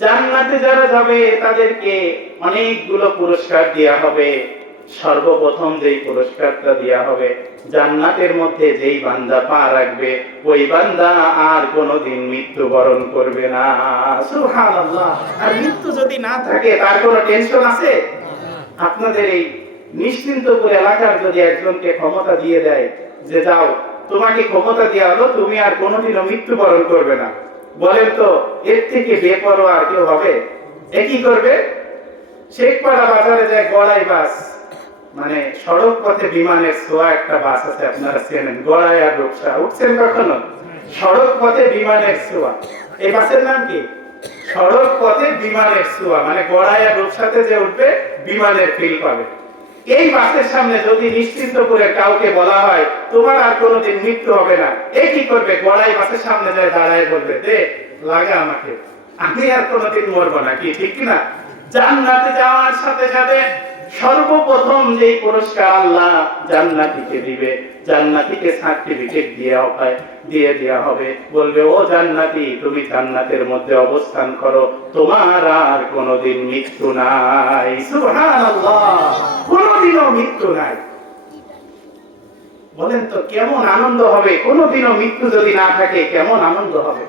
জান্নাতে যারা যাবে তাদেরকে অনেকগুলো পুরস্কার দেয়া হবে। সর্বপ্রথম যেই পুরস্কারটা দেয়া হবে, জান্নাতের মধ্যে যেই বান্দা পা রাখবে ওই বান্দা আর কোনোদিন মৃত্যুবরণ করবে না। সুবহানাল্লাহ। আর মৃত্যু যদি না থাকে তার কোনো টেনশন আছে? আপনাদের এই নিশ্চিন্তপুর এলাকার যদি একজনকে ক্ষমতা দিয়ে দেয় যে যাও, তোমাকে ক্ষমতা দেওয়া হলো, তুমি আর কোনোদিনও মৃত্যুবরণ করবে না, বলেন তো এর থেকে বেপরোয়া আর কেউ হবে? একই করবে। শেখপাড়া বাজারে যায় গড়াই বাস, মানে সড়ক পথে বিমানের ছোঁয়া একটা বাস আছে, আপনারা চেনেন, গড়াই আর রূপসা। উঠছেন কখনো? সড়ক পথে বিমানের ছোঁয়া, এই বাসের নাম কি? সড়ক পথে বিমানের ছোঁয়া, মানে গড়াই আর রূপসাতে যে উঠবে বিমানের ফিল পাবে। এই বাসের সামনে যদি নিশ্চিন্ত করে কাউকে বলা হয় তোমার আর কোনোদিন মৃত্যু হবে না, এ কি করবে? গড়াই বাসের সামনে যায় দাঁড়ায় বলবে দে লাগা আমাকে, আমি আর কোনোদিন মরবো না। কি ঠিক না? জান্নাতে যাওয়ার সাথে সাথে সর্বপ্রথম যে পুরস্কার আল্লাহ জান্নাতীকে দিবে, জান্নাতীকে সার্টিফিকেট দিয়ে দেওয়া হবে। বলবে ও জান্নাতী, তুমি জান্নাতের মধ্যে অবস্থান করো, তোমার আর কোনোদিন মৃত্যু নাই। সুবহানাল্লাহ। কোনোদিনও মৃত্যু নাই। বলেন তো কেমন আনন্দ হবে? কোনোদিনও মৃত্যু যদি না থাকে কেমন আনন্দ হবে?